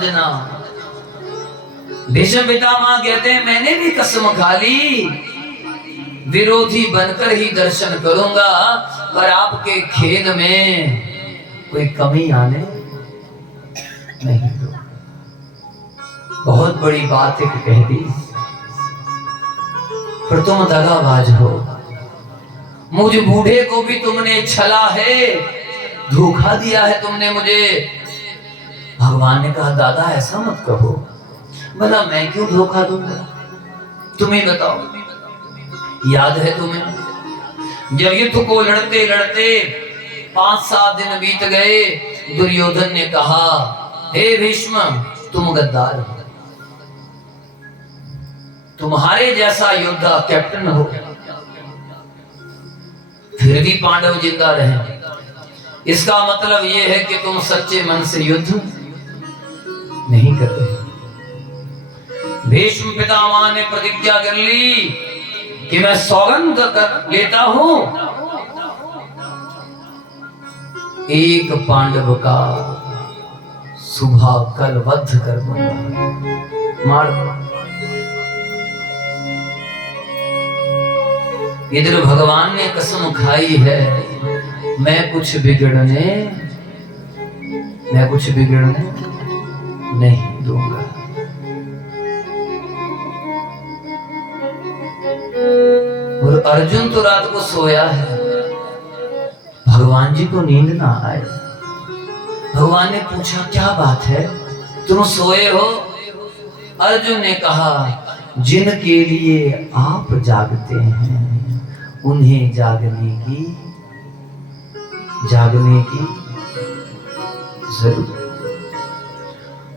समझना। भीष्म पितामह कहते हैं मैंने भी कसम खा ली, विरोधी बनकर ही दर्शन करूंगा, पर आपके खेल में कोई कमी आने नहीं दो। बहुत बड़ी बात एक कह दी, पर तुम दगाबाज हो। मुझ बूढ़े को भी तुमने छला है, धोखा दिया है तुमने मुझे। भगवान ने कहा दादा ऐसा मत कहो, भला मैं क्यों धोखा दूंगा, तुम्हें बताओ। याद है तुम्हें जब युद्ध को लड़ते लड़ते 5-7 दिन बीत गए, दुर्योधन ने कहा हे भीष्म तुम गद्दार हो, तुम्हारे जैसा योद्धा कैप्टन हो, फिर भी पांडव जिंदा रहे। इसका मतलब यह है कि तुम सच्चे मन से युद्ध नहीं कर रहे। भीष्म पितामह ने प्रतिज्ञा कर ली कि मैं सौगंध कर लेता हूं, एक पांडव का सुबह कल वध कर दूंगा, मार दूंगा। इधर भगवान ने कसम खाई है मैं कुछ बिगड़ने नहीं दूंगा। और अर्जुन तो रात को सोया है, भगवान जी को नींद ना आए। भगवान ने पूछा क्या बात है तुम सोए हो? अर्जुन ने कहा जिनके लिए आप जागते हैं उन्हें जागने की जरूरत।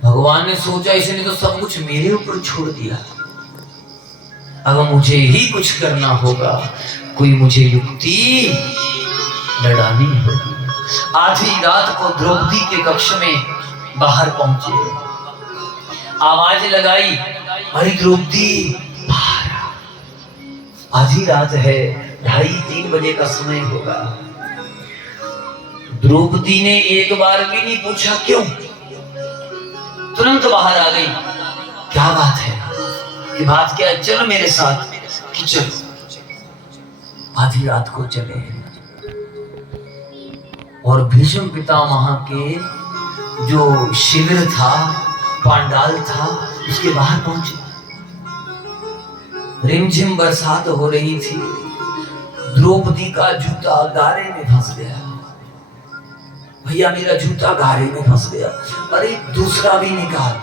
भगवान ने सोचा इसने तो सब कुछ मेरे ऊपर छोड़ दिया, अब मुझे ही कुछ करना होगा, कोई मुझे युक्ति लड़ानी होगी। आधी रात को द्रौपदी के कक्ष में बाहर पहुंचे, आवाज लगाई अरे द्रौपदी बाहर। आधी रात है, 2:30-3 बजे का समय होगा। द्रौपदी ने एक बार भी नहीं पूछा क्यों, तुरंत बाहर आ गई। क्या बात है, कि बात क्या है, चलो मेरे साथ। कि चलो आधी रात को चले। और भीष्म पितामह के जो शिविर था, पांडाल था, उसके बाहर पहुंचे। रिमझिम बरसात हो रही थी, द्रौपदी का जूता गारे में फंस गया। भैया मेरा जूता गारे में फंस गया, अरे दूसरा भी निकाल।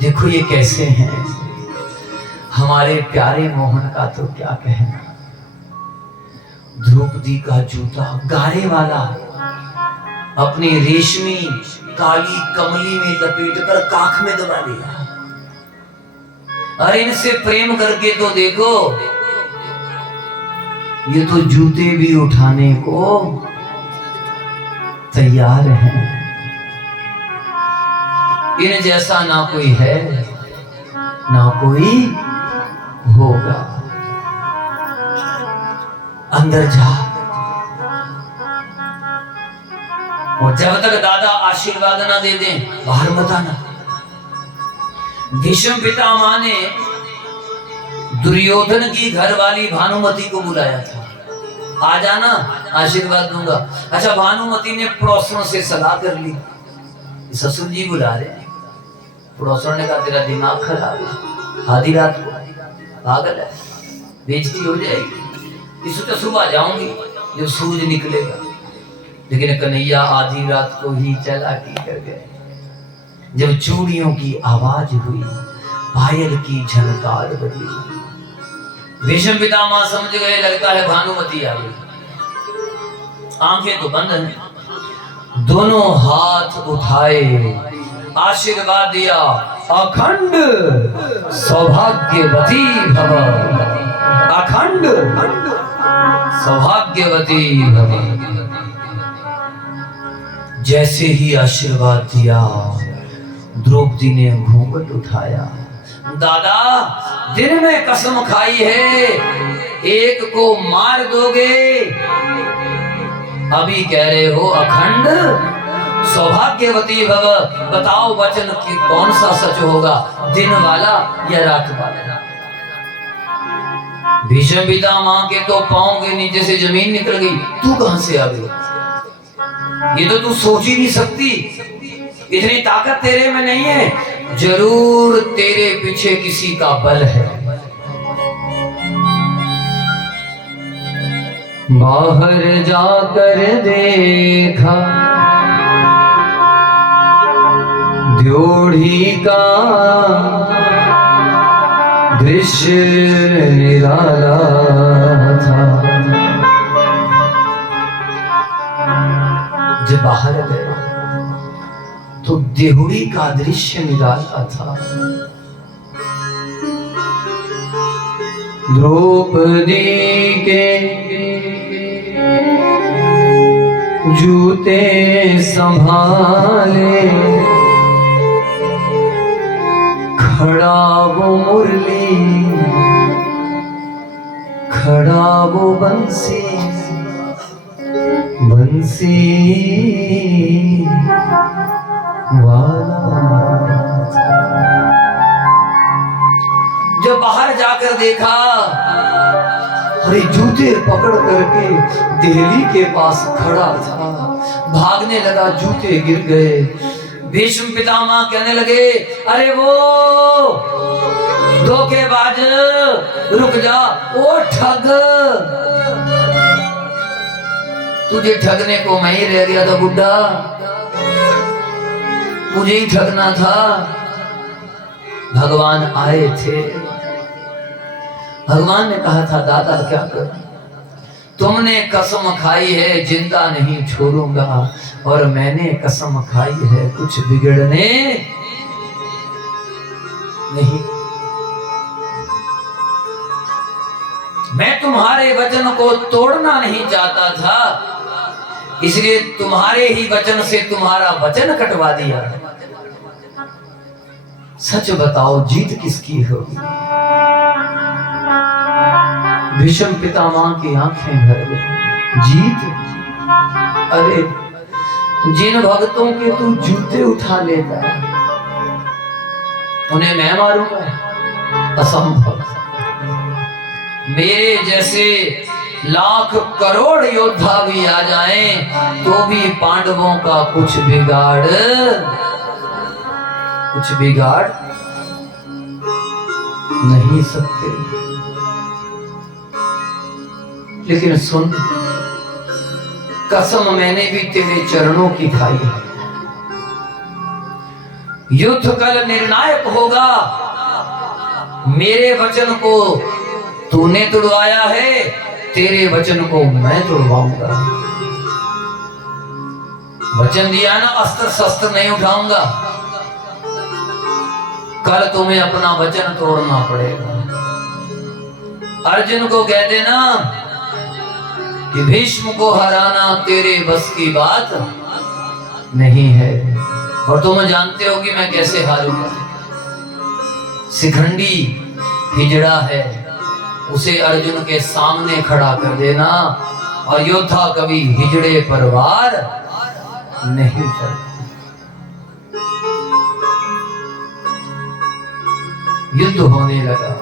देखो ये कैसे हैं, हमारे प्यारे मोहन का तो क्या कहना। द्रौपदी का जूता गारे वाला अपनी रेशमी काली कमली में लपेटकर काख में दबा लिया। अरे इनसे प्रेम करके तो देखो, ये तो जूते भी उठाने को तैयार हैं। इन जैसा ना कोई है ना कोई होगा। अंदर जा, और जब तक दादा आशीर्वाद ना दे दें बाहर मत आना। भीष्म पितामह ने दुर्योधन की घरवाली भानुमति को बुलाया था, आ जाना आशीर्वाद दूंगा। अच्छा भानुमति ने पड़ोसों से सलाह कर ली, ससुर जी बुला रहे हैं। पड़ोसों ने कहा तेरा दिमाग खराब है, आधी रात को पागल है, बेइज्जती हो जाएगी, इस तो सुबह जाऊंगी जो सूरज निकलेगा। लेकिन कन्हैया आधी रात को ही चालाकी कर गए। जब चूड़ियों की आवाज हुई, पायल की झनकार बजी, भीष्म पितामह समझ गए लगता है भानुमति आ गई। आंखें तो बंद हैं, दोनों हाथ उठाए आशीर्वाद दिया, अखंड सौभाग्यवती भव, अखंड सौभाग्यवती भव। जैसे ही आशीर्वाद दिया, द्रौपदी ने घूंघट उठाया। दादा दिन में कसम खाई है एक को मार दोगे, अभी कह रहे हो अखंड सौभाग्यवती भव, बताओ वचन कि कौन सा सच होगा, दिन वाला या रात वाला। भीष्म पितामह के तो पांव के नीचे से जमीन निकल गई, तू कहां से आ गई? ये तो तू सोच ही नहीं सकती, इतनी ताकत तेरे में नहीं है। जरूर तेरे पीछे किसी का बल है। बाहर जाकर देखा द्योढ़ी का दृश्य निराला था। जब बाहर गए तो देहुड़ी का दृश्य निराला था। द्रौपदी के जूते संभाले, खड़ा वो मुरली, खड़ा वो बंसी, बंसी वाला। जब बाहर जाकर देखा, अरे जूते पकड़ करके देहली के पास खड़ा था। भागने लगा, जूते गिर गए। भीष्म पितामह कहने लगे, अरे वो धोखेबाज, रुक जा, ओ ठग, तुझे ठगने को मैं ही रह गया था बुड्ढा, मुझे ही ठगना था। भगवान आए थे, भगवान ने कहा था, दादा क्या कर, तुमने कसम खाई है जिंदा नहीं छोड़ूंगा, और मैंने कसम खाई है कुछ बिगड़ने नहीं। मैं तुम्हारे वचन को तोड़ना नहीं चाहता था, इसलिए तुम्हारे ही वचन से तुम्हारा वचन कटवा दिया। सच बताओ, जीत किसकी होगी? भीष्म पितामह की आंखें भर गई। जीत? अरे जिन भक्तों के तू जूते उठा लेता है, उन्हें मैं मारूंगा? असंभव। मेरे जैसे लाख करोड़ योद्धा भी आ जाएं तो भी पांडवों का कुछ बिगाड़ नहीं सकते। लेकिन सुन, कसम मैंने भी तेरे चरणों की खाई है। युद्ध कल निर्णायक होगा, मेरे वचन को तूने तुड़वाया है, तेरे वचन को मैं तुड़वाऊंगा। वचन दिया ना, अस्त्र शस्त्र नहीं उठाऊंगा। कल तुम्हें अपना वचन तोड़ना पड़ेगा। अर्जुन को कह देना कि भीष्म को हराना तेरे बस की बात नहीं है, और तुम जानते हो कि मैं कैसे हारूंगा। शिखंडी हिजड़ा है, उसे अर्जुन के सामने खड़ा कर देना, और योद्धा कभी हिजड़े पर वार नहीं करता। युद्ध होने लगा।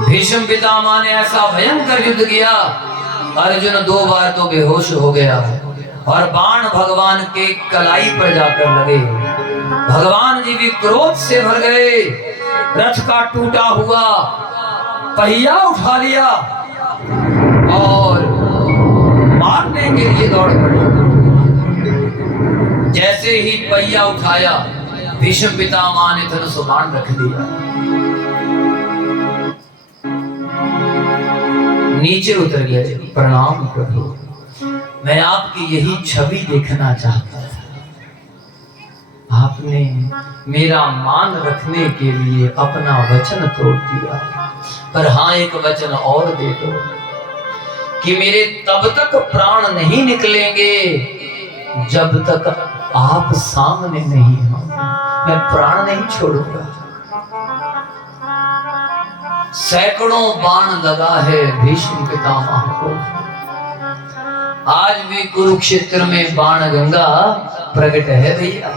भीष्म पितामह ने ऐसा भयंकर युद्ध किया, अर्जुन 2 बार तो बेहोश हो गया, और बाण भगवान के कलाई पर जाकर लगे। भगवान जी भी क्रोध से भर गए, रथ का टूटा हुआ पहिया उठा लिया और मारने के लिए दौड़ पड़े। जैसे ही पहिया उठाया, भीष्म पितामह ने धनुष बाण रख दिया। नीचे उतर गए, प्रणाम प्रभु, मैं आपकी यही छवि देखना चाहता था। आपने मेरा मान रखने के लिए अपना वचन तोड़ दिया, पर हाँ, एक वचन और दे दो कि मेरे तब तक प्राण नहीं निकलेंगे जब तक आप सामने नहीं होंगे। मैं प्राण नहीं छोड़ूंगा। सैकड़ों बाण लगा है भीष्म पितामह को, आज भी कुरुक्षेत्र में बाण गंगा प्रकट है भैया।